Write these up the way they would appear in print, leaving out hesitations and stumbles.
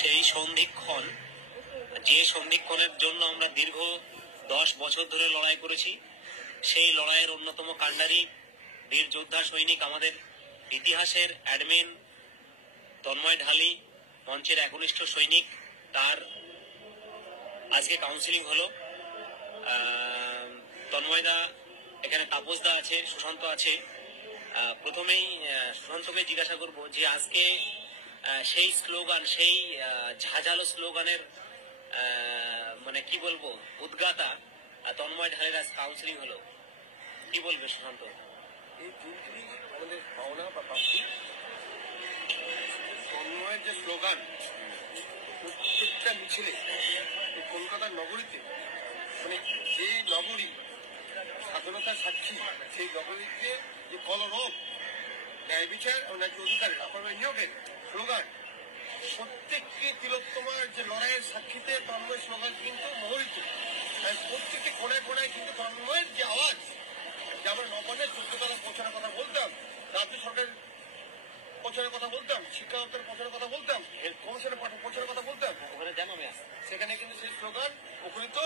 সেই সন্ধিক্ষণ, যে সন্ধিক্ষণের জন্য আমরা দীর্ঘ 10 বছর ধরে লড়াই করেছি, সেই লড়াইয়ের অন্যতম কাণ্ডারি বীর যোদ্ধা সৈনিক, আমাদের ইতিহাসের অ্যাডমিন তন্ময় ঢালি, মঞ্চের একনিষ্ঠ সৈনিক, তার আজকে কাউন্সিলিং হলো। তন্ময়দা এখানে, তাপসদা আছে, সুশান্ত আছে। প্রথমেই সুশান্তকে জিজ্ঞাসা করবো যে আজকে সেই স্লোগান, সেই ঝাঁঝালো স্লোগানের মানে কি বলবো, উদ্গাতা তন্ময় ঢালের আজ কাউন্সিলিং হলো, কি বলবে সুশান্ত? এই দিনটি আমাদের পাওনা বা প্রাপ্তি। তন্ময়ের যে স্লোগান প্রত্যেকটা মিছিলে কলকাতার নগরীতে, মানে যে নগরী স্বাধীনতার সাক্ষী, সেই নগরীতে যে কলরব, ন্যায় বিচার ও ন্যায্য অধিকারের আপনার নিয়োগের স্লোগান, প্রত্যেককে তিলোত্তমার যে লড়াইয়ের সাক্ষীতে তন্ময়ের স্লোগান কিন্তু মোহরিত। প্রত্যেকটি কোনায় কোনায় কিন্তু তন্ময়ের যে আওয়াজ, যে আমরা নবান্নের 14 তলায় পৌঁছানোর কথা বলতাম, রাজ্য সরকারের পৌঁছানোর কথা বলতাম, শিক্ষা দপ্তরের পৌঁছানোর কথা বলতাম, হেলথ কমিশনের পৌঁছানোর কথা বলতাম, ওখানে জানো আমি সেখানে কিন্তু সেই স্লোগান মুখরিত।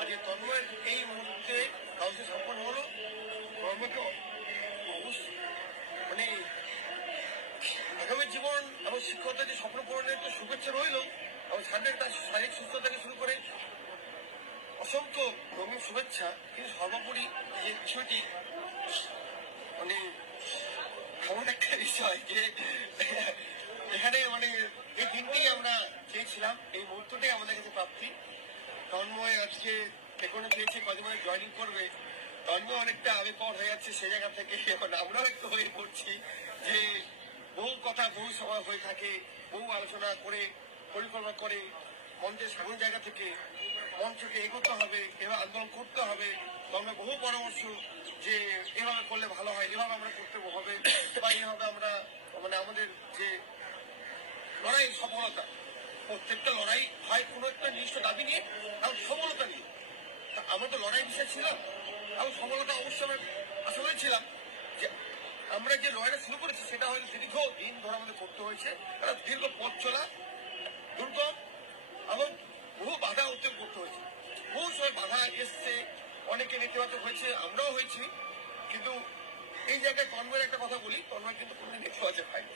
আজ তন্ময়ের এই মুহূর্তে কাউন্সিল সম্পন্ন হলো। তন্ময়কে মানে আগামী জীবন এবং শিক্ষকতার যে স্বপ্ন পূরণের তো শুভেচ্ছা রইল, এবং সামনে তার শারীরিক সুস্থতা থেকে শুরু করে অসংখ্য রঙিন শুভেচ্ছা। কিন্তু সর্বোপরি যে বিষয়টি মানে এমন একটা বিষয় যে এখানে মানে এই দিনটি আমরা চেয়েছিলাম, এই মুহূর্তটাই আমাদের কাছে প্রাপ্তি। তন্ময় আজকে যেখানে পেয়েছে, কদিন মানে জয়েনিং করবে, তন্ময় অনেকটা আবেগপর হয়ে যাচ্ছে সেই জায়গা থেকে। আমরাও একটু হয়ে পড়ছি যে বহু কথা, বহু সভা হয়ে থাকে, বহু আলোচনা করে পরিকল্পনা করে মঞ্চের সামনের জায়গা থেকে মঞ্চকে এগোতে হবে, এভাবে আন্দোলন করতে হবে। তন্ময় বহু পরামর্শ যে এভাবে করলে ভালো হয়, এভাবে আমরা করতে হবে, বা এইভাবে আমরা মানে আমাদের যে লড়াই সফলতা, প্রত্যেকটা লড়াই হয় কোনো একটা নির্দিষ্ট দাবি নিয়ে এবং সফলতা নিয়ে। আমরা তো লড়াই বিষয় ছিলাম এবং সফলতা অবশ্যই আমরা আশা ছিলাম যে আমরা যে লড়াইটা শুরু করেছি সেটা হয়তো দীর্ঘ দিন ধরে আমাদের করতে হয়েছে। একটা দীর্ঘ পথ চলা, দুর্গম এবং বহু বাধা অতিক্রম করতে হয়েছে। বহু সময় বাধা এসছে, অনেকে নেতিবাচক হয়েছে, আমরাও হয়েছি। কিন্তু এই জায়গায় তন্ময়ের একটা কথা বলি, তন্ময় কিন্তু কোনোদিন নেতিবাচক হয়নি।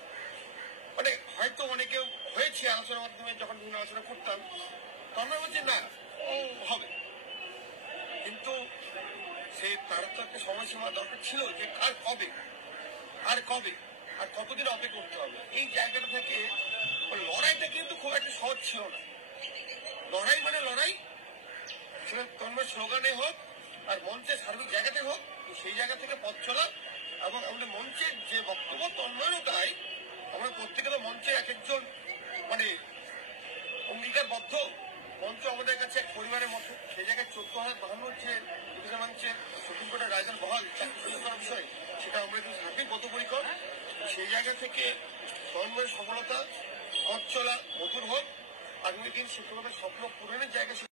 মানে হয়তো অনেকে হয়েছে আলোচনার মাধ্যমে, যখন বিভিন্ন আলোচনা করতাম তন্ময় বলছে না ও হবে, কিন্তু সে তার তো একটা সময়সীমা দরকার ছিল যে আর কবে আর কবে আর কতদিন অপেক্ষা করতে হবে। এই জায়গাটা থেকে লড়াইটা কিন্তু খুব একটা সহজ ছিল না। লড়াই মানে লড়াই, সেটা তন্ময় স্লোগানে হোক আর মঞ্চের সার্বিক জায়গাতে হোক, সেই জায়গা থেকে পথ চলা। এবং আমাদের মঞ্চের যে বক্তব্য তন্ময়েরও তাই, আমরা প্রত্যেকে তো মঞ্চে এক একজন মানে অঙ্গীকারবদ্ধ। মঞ্চ আমাদের কাছে এক পরিবারের মতো। সেই জায়গায় 14,052 যে ডিভিশন মঞ্চের সুপ্রিম কোর্টের রায়দান বহাল করার বিষয়, সেটা আমরা কিন্তু থাকি বদ্ধপরিকর। সেই জায়গা থেকে তন্ময়ের সফলতা, পথ চলা মধুর হোক, আগামী দিন শিক্ষকদের স্বপ্ন পূরণের জায়গা